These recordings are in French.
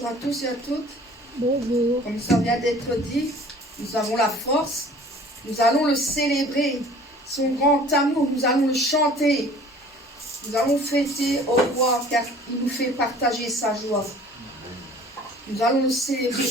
Bonjour à tous et à toutes. Bonjour. Comme ça vient d'être dit, nous avons la force. Nous allons le célébrer. Son grand amour, nous allons le chanter. Nous allons fêter au roi car il nous fait partager sa joie. Nous allons le célébrer.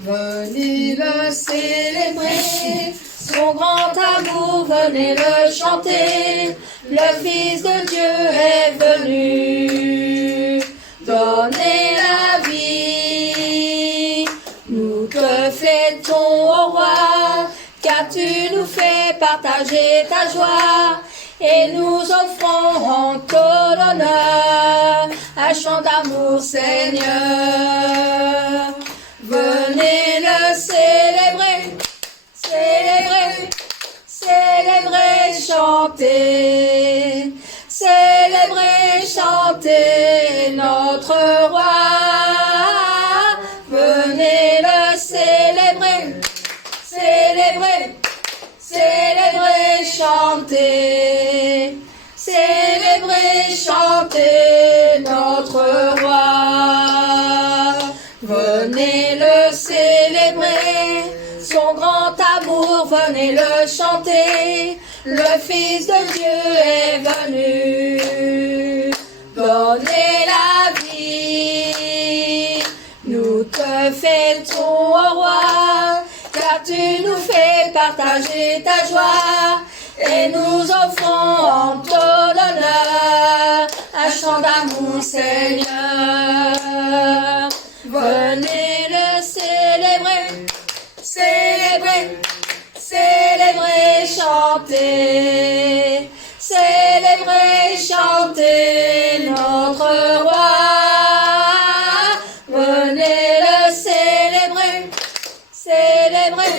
Venez le célébrer, son grand amour, venez le chanter. Le Fils de Dieu est venu donner la vie. Nous te fêtons au roi, car tu nous fais partager ta joie. Et nous offrons en ton honneur un chant d'amour, Seigneur. Venez le célébrer, célébrer, célébrer, chanter, célébrer, chanter notre roi. Venez le célébrer, célébrer, célébrer, chanter, célébrer, chanter notre roi. Venez le célébrer, son grand amour, venez le chanter. Le Fils de Dieu est venu donner la vie. Nous te fêtons au roi, car tu nous fais partager ta joie. Et nous offrons en ton honneur un chant d'amour, Seigneur. Venez le célébrer, célébrer, célébrer, chanter, célébrer, chanter notre roi. Venez le célébrer, célébrer,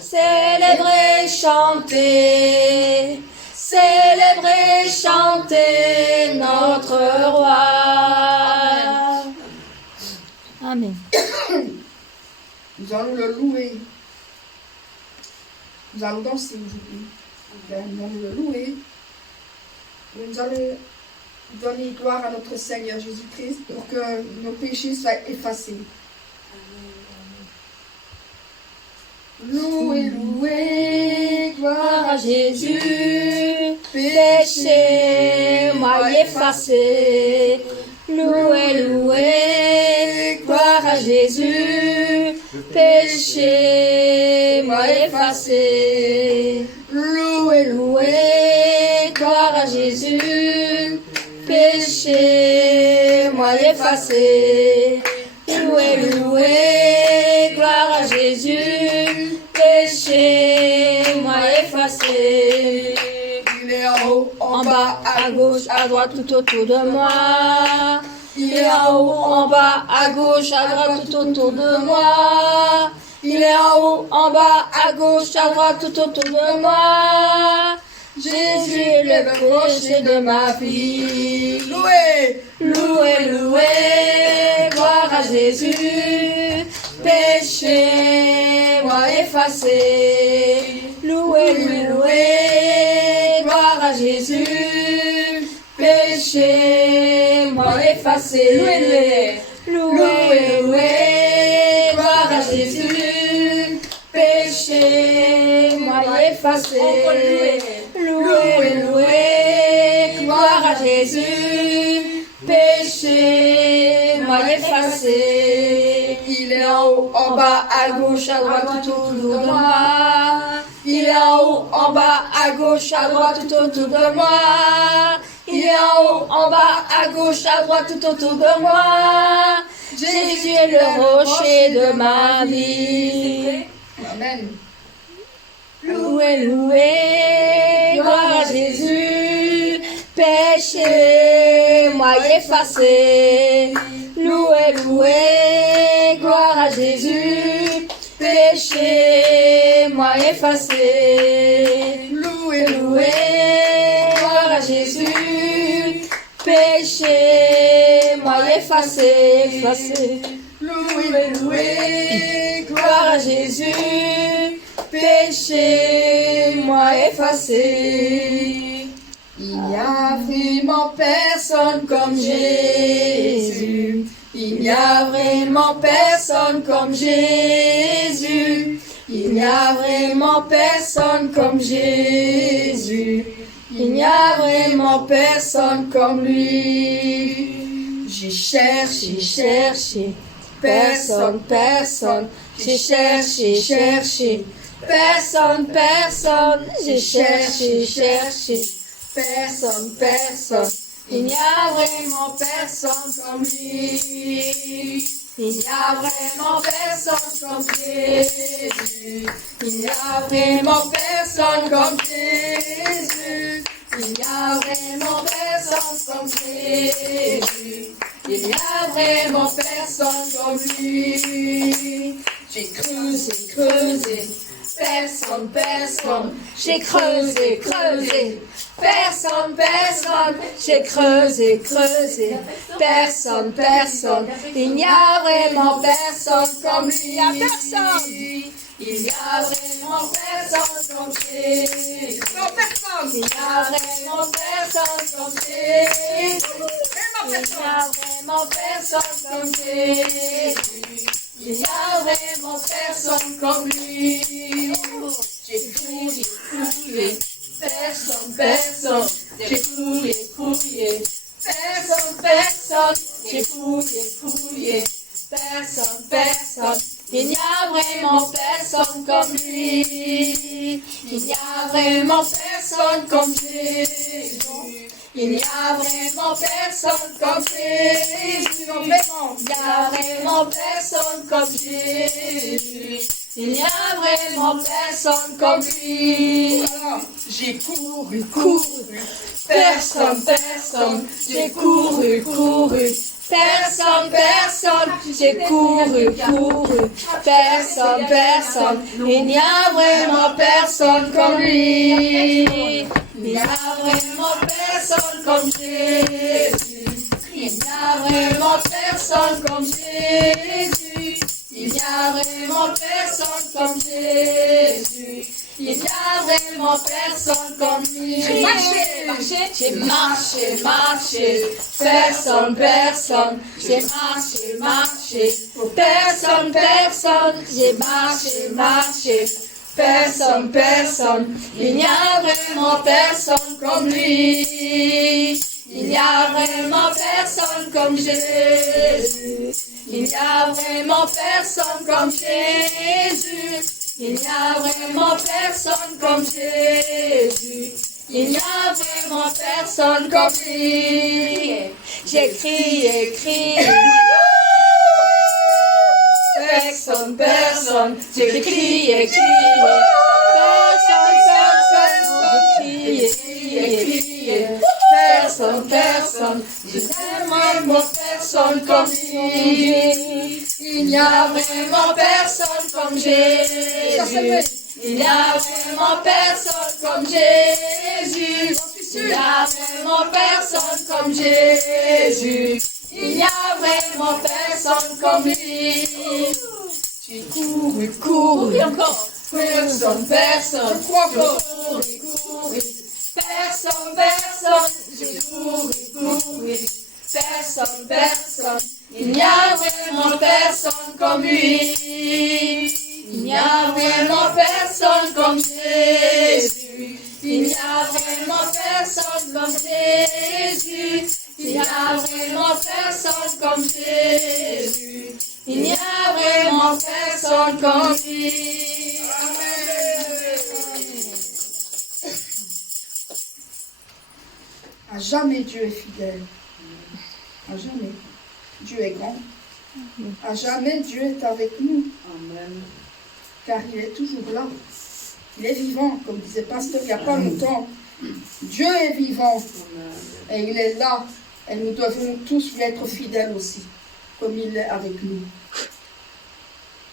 célébrer, chanter, célébrer, chanter notre roi. Amen. Nous allons le louer. Nous allons danser aujourd'hui. Nous allons le louer. Nous allons donner gloire à notre Seigneur Jésus-Christ pour que nos péchés soient effacés. Louez, louez, gloire à Jésus, péché, moi effacé. Louez, louez, gloire à Jésus, péché, moi effacé. Louez, louez, gloire à Jésus, péché, moi effacé. Louez, louez, gloire à Jésus, péché, moi effacé. Il est en haut, en bas, à gauche, à droite, tout autour de moi. Il est en haut, en bas, à gauche, à droite, tout autour de moi. Il est en haut, en bas, à gauche, à droite, tout autour de moi. Jésus est le rocher de ma vie. Louez, louez, louez, gloire à Jésus, péché, moi effacé. Louez, louez, gloire à Jésus, péché, moi effacé. Louez, louez, louez, gloire à Jésus, péché, moi effacé. Louez, louez, gloire à Jésus, péché, moi effacé. Il est en haut, en bas, à gauche, à droite, tout autour de moi. Il est en haut, en bas, à gauche, à droite, tout autour de moi. Il est en haut, en bas, à gauche, à droite, tout autour de moi. Jésus est le rocher de ma vie. Amen. Louez, louez, gloire à Jésus, péché, moi effacé. Louez, louez, gloire à Jésus, péché, moi effacé. Louez, louez, gloire à Jésus, péché, moi effacé, effacé. Louez, louez, gloire à Jésus, péché, moi effacé. Il n'y a vraiment personne comme Jésus. Il n'y a vraiment personne comme Jésus. Il n'y a vraiment personne comme Jésus. Il n'y a vraiment personne comme lui. J'ai cherché, personne, personne. J'ai cherché, personne, personne. J'ai cherché, personne, personne. Il n'y a vraiment personne comme lui. Il n'y a vraiment personne comme Jésus. Il n'y a vraiment personne comme Jésus. Il n'y a vraiment personne comme Jésus. Il n'y a vraiment personne comme lui. J'ai creusé, personne, personne. J'ai creusé, personne, personne. J'ai creusé, personne, personne. Il n'y a vraiment personne comme lui. Il n'y a personne. Il n'y a vraiment personne comme Jésus. Non, personne. Il n'y a vraiment personne comme Jésus. Il n'y a vraiment personne comme Jésus. Il n'y a vraiment personne comme lui. J'ai couru, personne, personne. J'ai couru, personne, personne. J'ai couru, personne, personne. Il n'y a vraiment personne comme lui. Il n'y a vraiment personne comme Jésus. Il n'y a vraiment personne comme Jésus. Il n'y a vraiment personne comme Jésus. Il n'y a vraiment personne comme lui. J'ai couru, personne, personne. J'ai couru, personne, personne. J'ai couru, personne, personne. Il n'y a vraiment personne comme lui. Il n'y a vraiment personne comme Jésus. Il n'y a vraiment personne comme Jésus. Il n'y a vraiment personne comme Jésus. Il n'y a vraiment personne comme lui. J'ai marché, personne, personne. J'ai marché, personne, personne. J'ai marché, personne, personne. Il n'y a vraiment personne comme lui. Il n'y a vraiment personne comme Jésus. Il n'y a vraiment personne comme Jésus. Il n'y a vraiment personne comme Jésus. Il n'y a vraiment personne comme lui. J'ai crié. Personne, personne. J'ai crié. Personne, personne. J'ai crié. Personne, personne. J'ai vraiment personne comme lui. Il n'y a vraiment personne comme Jésus. Il n'y a vraiment personne comme Jésus. Il n'y a vraiment personne comme Jésus. Il n'y a vraiment personne comme lui. J'ai couru encore. Personne, personne. Couru. Personne, personne. J'ai couru. Personne, personne. Il n'y a vraiment personne comme lui. Il n'y a vraiment personne comme Jésus. Il n'y a vraiment personne comme Jésus. Il n'y a vraiment personne comme Jésus. Il n'y a vraiment personne comme lui. À jamais Dieu est fidèle. À jamais. Dieu est grand. À jamais Dieu est avec nous. Amen. Car il est toujours là. Il est vivant, comme disait Pasteur il n'y a pas longtemps. Dieu est vivant. Et il est là. Et nous devons tous lui être fidèles aussi, comme il est avec nous.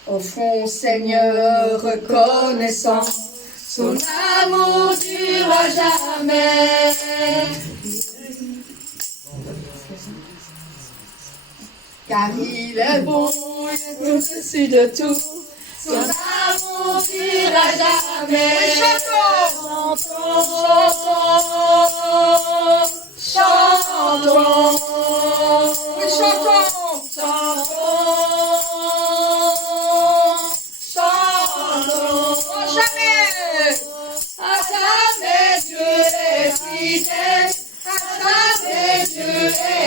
Offrons au Seigneur reconnaissance. Son amour dure à jamais. Car il est bon, Il est au-dessus de tout. Son amour dure à jamais. chantons, Chantons. chantons.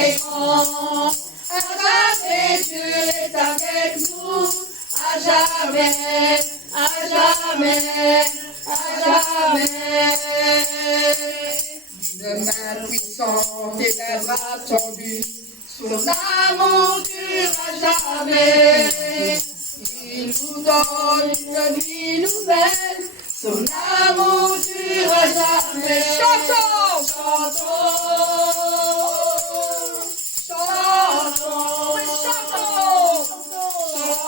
est grand. À jamais, Dieu est avec nous. À jamais, à jamais, à jamais. Une main puissante et des bras tendus, son amour dure à jamais. Il nous donne une vie nouvelle, son amour dure à jamais. Chantons, chantons, chantons, oui, chantons,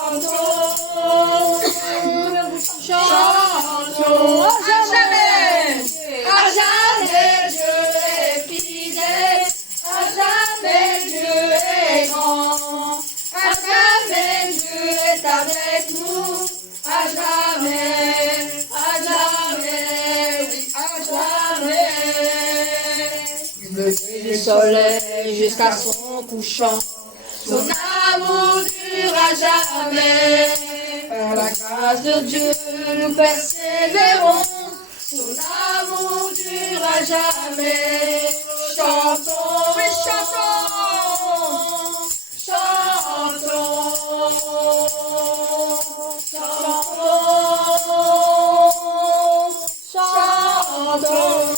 chantons, chantons, à jamais, à jamais Dieu est fidèle, à jamais Dieu est grand, à jamais Dieu est avec nous, à jamais, oui, à jamais. Du lever du soleil jusqu'à son couchant, son amour dure à jamais. Par la grâce de Dieu, nous persévérons, son amour dure à jamais. Chantons, oui, chantons, chantons, chantons, chantons.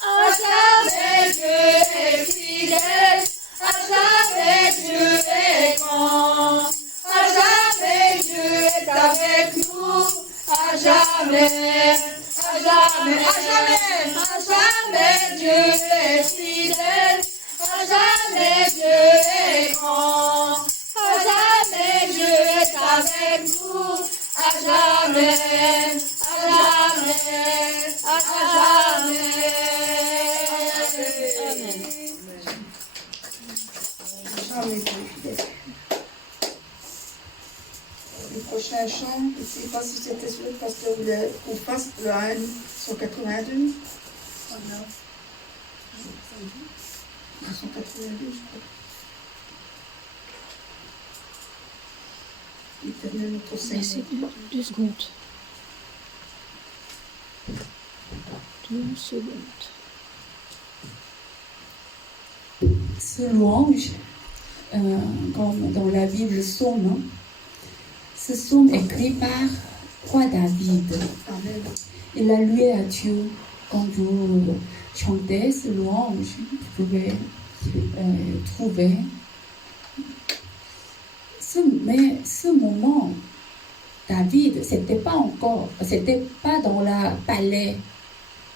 À jamais, Dieu est fidèle, à jamais Dieu est grand, à jamais Dieu est avec nous, à jamais, à jamais, à jamais, à jamais Dieu est fidèle, à jamais Dieu est grand, à jamais Dieu est avec nous, à jamais, à jamais, à jamais. Amen. Jamais Dieu est fidèle. Le prochain chant, je ne sais pas si c'était celui que pasteur voulait qu'on fasse, le 1 sur 82. 182, je crois. Éternel notre Seigneur. Laissez 2 secondes. 2 secondes. Ce louange, comme dans la Bible psaume, ce psaume écrit par roi David. Amen. Il a loué à Dieu. Quand vous chantez ce louange, vous pouvez trouver. Mais ce moment, David, c'était pas dans le palais,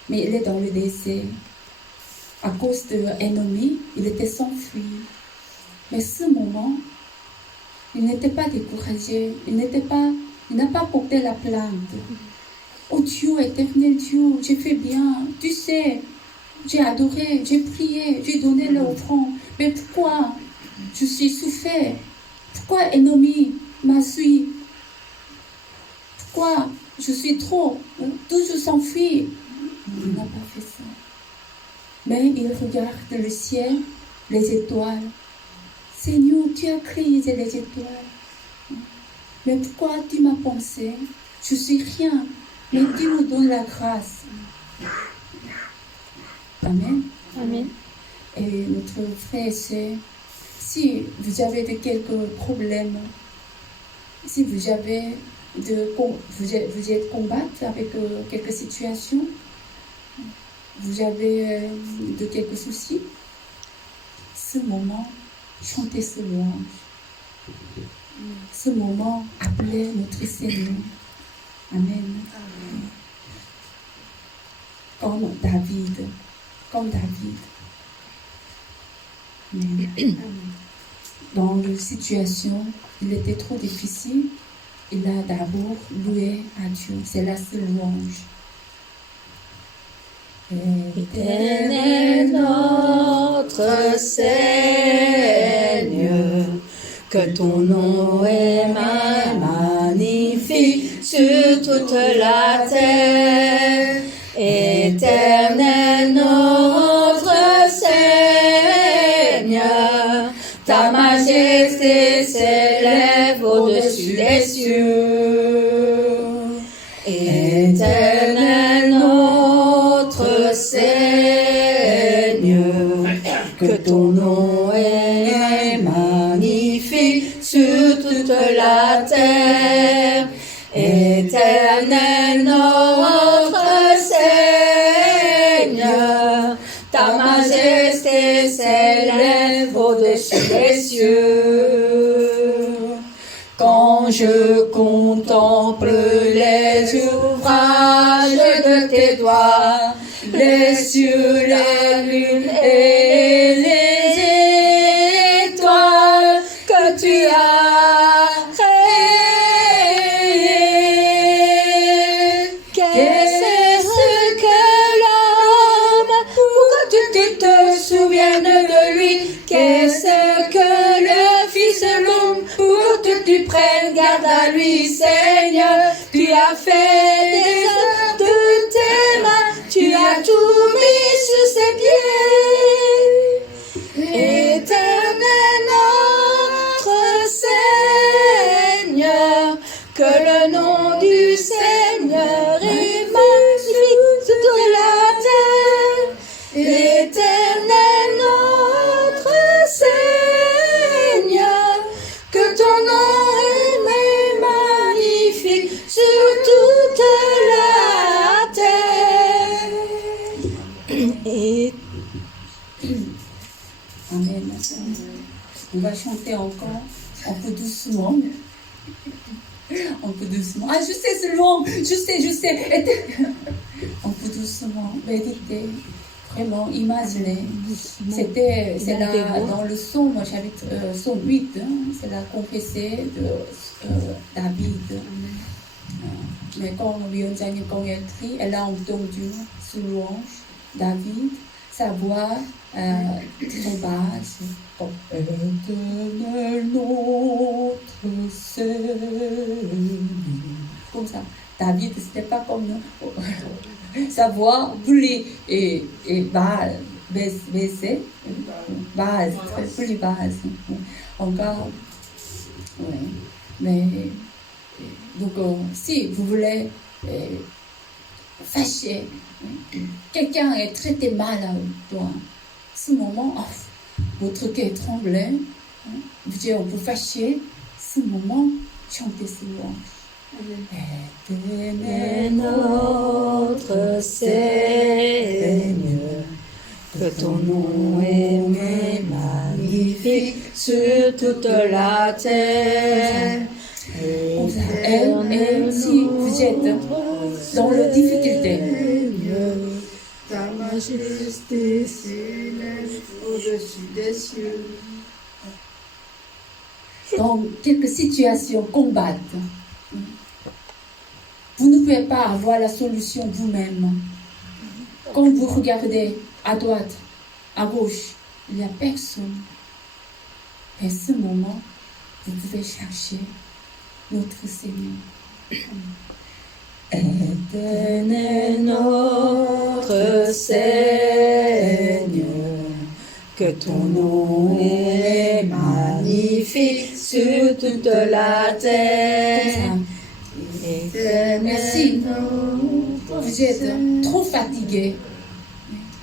mais il est dans le désert. À cause de l'ennemi, il était s'enfuir. Mais ce moment, il n'était pas découragé, il n'a pas porté la plainte. Oh Dieu, éternel Dieu, j'ai fait bien, tu sais, j'ai adoré, j'ai prié, j'ai donné l'offrande. Mais pourquoi je suis souffert? Pourquoi l'ennemi m'a suivi? Pourquoi je suis toujours s'enfuir? Il n'a pas fait ça. Mais il regarde le ciel, les étoiles. Seigneur, tu as créé les étoiles. Mais pourquoi tu m'as pensé? Je suis rien, mais tu nous donnes la grâce. Amen. Amen. Et notre frère et sœur, si vous avez quelques problèmes, si vous êtes combattu avec quelques situations, vous avez de quelques soucis, ce moment, chantez ce louange. Ce moment, appelez notre Seigneur. Amen. Comme David. Amen. Dans une situation, il était trop difficile, il a d'abord loué à Dieu. C'est la seule louange. Éternel notre Seigneur, que ton nom est magnifique sur toute la terre. Éternel notre Seigneur, ta majesté s'élève au-dessus des cieux. Éternel notre Seigneur, Que ton nom est magnifique sur toute la terre. Éternel notre Seigneur, ta majesté s'élève au-dessus des cieux. Quand je contemple les ouvrages de tes doigts, les cieux, la lune et les étoiles que tu as créées. Qu'est-ce que l'homme pour que tu te souviennes de lui? Qu'est-ce que le Fils de l'homme pour que tu prennes garde à lui? Seigneur, tu as fait des œuvres de tes mains, tu as tout mis sur ses pieds. Éternel notre Seigneur, que le nom du Seigneur est magnifique sur toute la terre. Éternel notre Seigneur, que ton nom est magnifique sur toute la terre. Et Amen. On va chanter encore un peu doucement. Un peu doucement. Ah, je sais seulement. Je sais. Un peu doucement. Méditer. Vraiment, imaginez. C'est là, dans le psaume, chapitre psaume 8, hein, c'est la confessée de David. Mais quand Violjagne, quand elle crie, elle a entendu sous louange David, sa voix, son basse. Éternel notre Seigneur. Comme ça. David, c'était pas comme nous. Sa voix plus et basse, baissée, basse, plus basse. Encore, ouais. Mais, donc, si vous voulez fâcher, quelqu'un est traité mal à toi, ce moment, votre cœur tremblait, vous dites, on peut fâcher, ce moment, chantez ce louange. Éternel notre Seigneur, que ton nom est magnifique sur toute la terre. Et si vous êtes dans la difficulté, Ta majesté s'élève au-dessus des cieux. dans quelques situations combattent, vous ne pouvez pas avoir la solution vous-même. Quand vous regardez à droite, à gauche, il n'y a personne. Et à ce moment, vous pouvez chercher notre Seigneur. Éternel notre Seigneur, que ton nom est magnifique sur toute la terre. Merci. Vous êtes trop fatigué.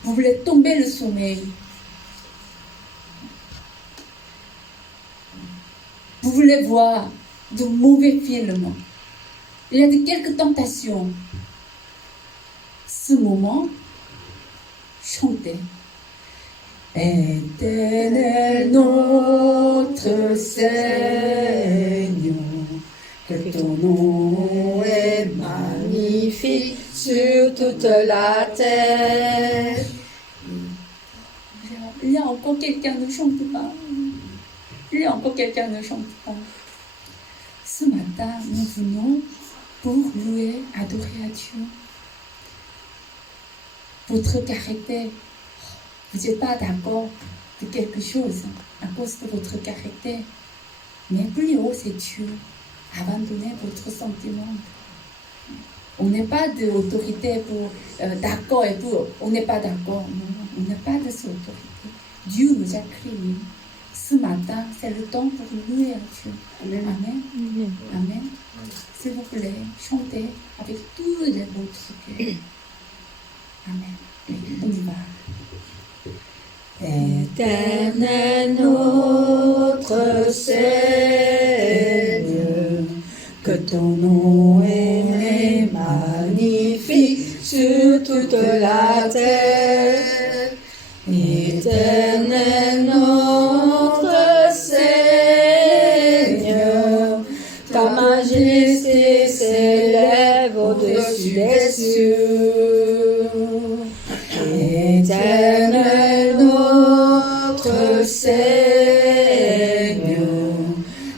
Vous voulez tomber le sommeil. Vous voulez voir de mauvais films. Il y a quelques tentations. Ce moment, chantez. Éternel notre Seigneur, que ton nom est Magnifique sur toute la terre. Il y a encore quelqu'un ne chante pas. Il y a encore quelqu'un ne chante pas. Ce matin, nous venons pour louer, adorer à Dieu. Votre caractère, vous n'êtes pas d'accord de quelque chose à cause de votre caractère. Mais plus haut, c'est Dieu. Abandonnez votre sentiment. On n'est pas d'autorité pour d'accord et pour on n'est pas d'accord. Non, on n'a pas de cette autorité. Dieu nous a créés. Ce matin, c'est le temps pour louer à Dieu. Amen. Amen. Amen. S'il vous plaît, chantez avec tout votre cœur. Amen. On y va. Éternel notre Seigneur, que ton nom est magnifique sur toute la terre. Éternel notre Seigneur, ta majesté s'élève au-dessus des cieux. Éternel notre Seigneur,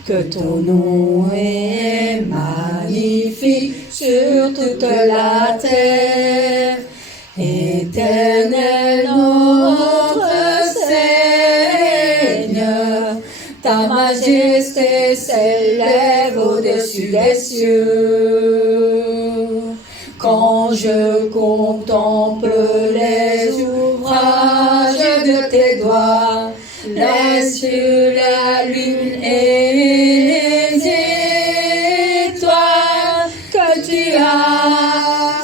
que ton nom est magnifique sur toute la terre. Éternel notre Seigneur, ta majesté s'élève au-dessus des cieux. Quand je contemple les ouvrages de tes doigts, les cieux, la lune et les étoiles que tu as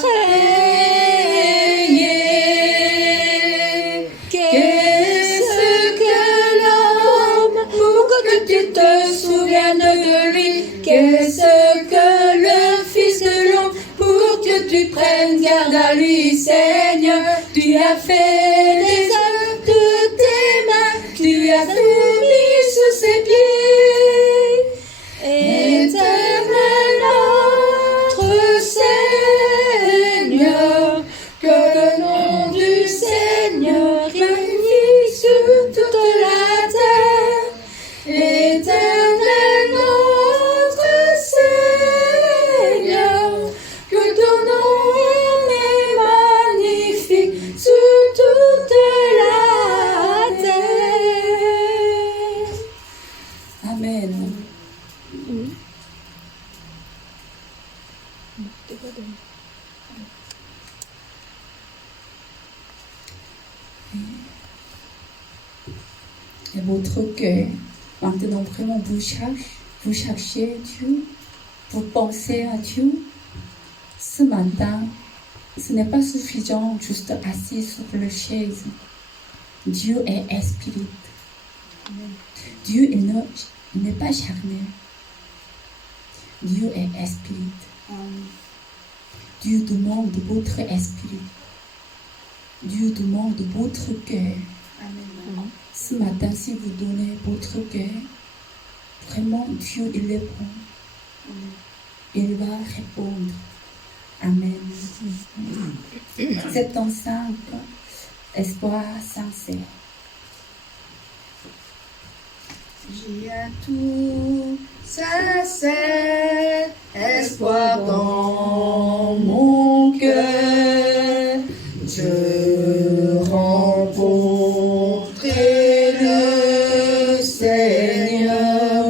créées, qu'est-ce que l'homme pour que tu te souviennes de lui? Qu'est-ce que le Fils de l'homme pour que tu prennes garde à lui, Seigneur? Tu as fait les œuvres de tes mains, tu as tout mis sous ses pieds. Éternel notre Seigneur, que le nom du Seigneur réunit sur toute la terre. Éternel notre Seigneur, que ton nom est magnifique sur toute la terre. Amen. Et votre cœur, maintenant vraiment vous cherchez Dieu, vous pensez à Dieu. Ce matin, ce n'est pas suffisant juste assis sur la chaise. Dieu est esprit. Dieu il n'est pas charnel. Dieu est esprit. Dieu demande votre esprit. Dieu demande votre cœur. Ce matin, si vous donnez votre cœur, vraiment Dieu il répond. Il va répondre. Amen. 75, espoir sincère. J'ai un tout sincère espoir dans mon cœur. Je rencontrerai le Seigneur,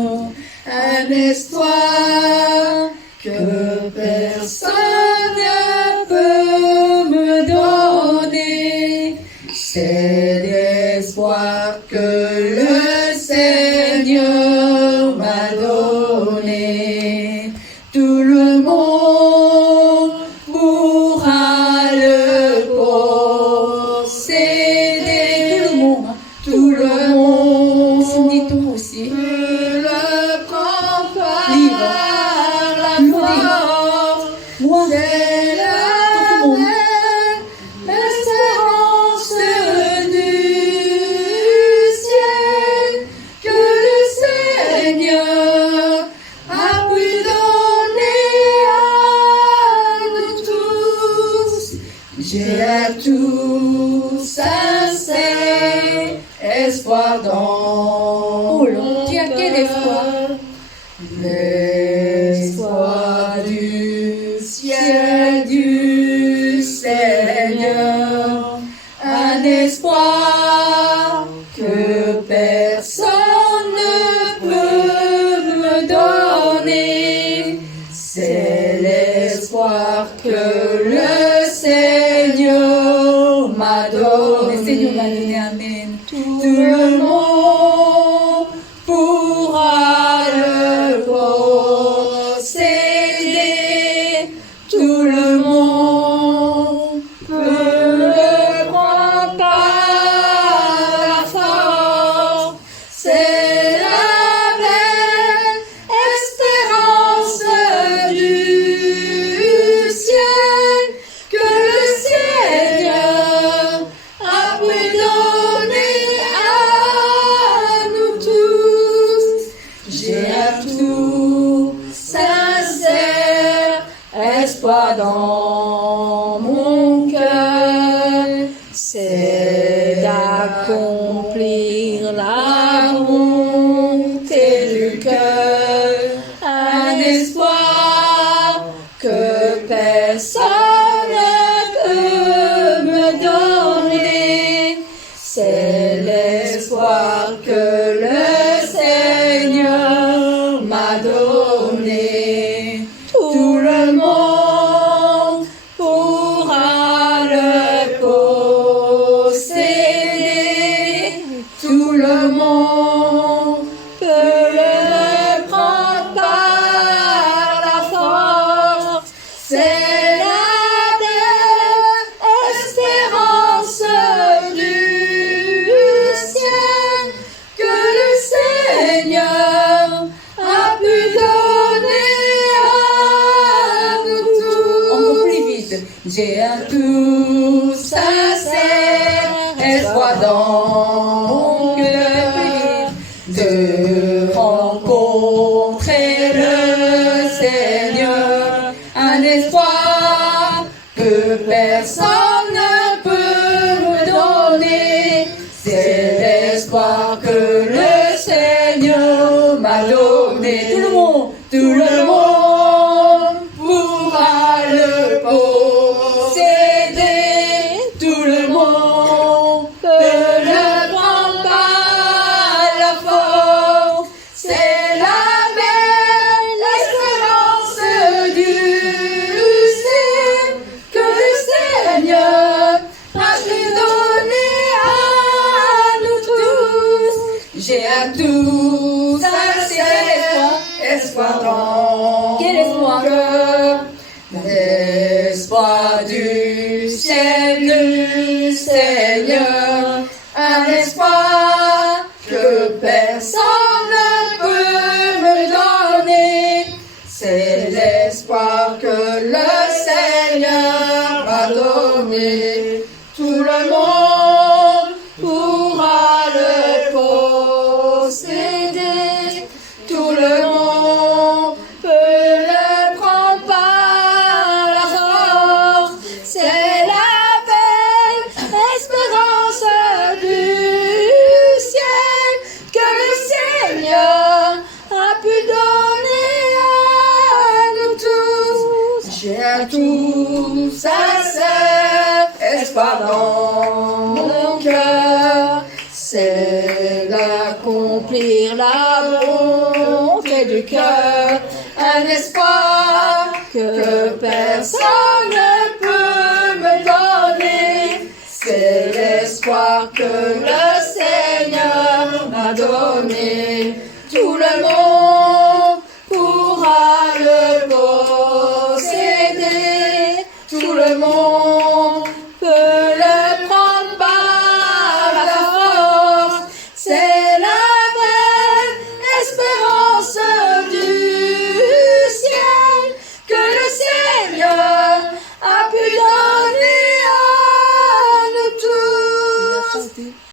un espoir que personne ne peut me donner. C'est l'espoir que le Seigneur m'a donné. Tout le monde pourra le posséder. Tout le monde, Dis-toi aussi. peut le prendre par Libre. la force. Moi, C'est la tout le monde. espérance du ciel que le Seigneur a pu donner à nous tous. J'ai un tout sincère espoir dans Oh là, tu as quel espoir? l'espoir du ciel du Seigneur, un espoir que personne ne peut me donner. C'est l'espoir que le Seigneur m'a donné. Le Seigneur m'a donné. Amen. Tout le monde pourra le soit dans mon cœur, c'est d'accomplir la volonté du cœur, un espoir que personne ne peut me donner, c'est l'espoir que le Seigneur m'a donné. Tout le monde pourra le posséder, tout le monde peut le prendre par la force. C'est la belle espérance du ciel que le Seigneur a pu donner à nous tous. Encore plus vite. J'ai un tout sincère espoir dans mon cœur de rencontrer le Seigneur, un espoir que personne ne peut me donner, c'est l'espoir que le Seigneur m'a donné. Tout le monde pourra le posséder, tout le monde peut le prendre par la force. C'est la belle espérance du ciel que le Seigneur a pu donner à nous tous. J'ai un tout sincère espoir dans Quel espoir? mon cœur, l'espoir du ciel du Seigneur, un espoir que personne ne peut me donner, c'est l'espoir que le Seigneur m'a donné. Tout le monde pourra le posséder, tout le monde peut le prendre par la force. C'est la belle espérance du ciel que le Seigneur a pu donner à nous tous. J'ai un tout sincère espoir dans mon cœur, c'est d'accomplir la volonté du cœur, un espoir que personne ne peut me donner, c'est l'espoir que le Seigneur m'a donné. Tout le monde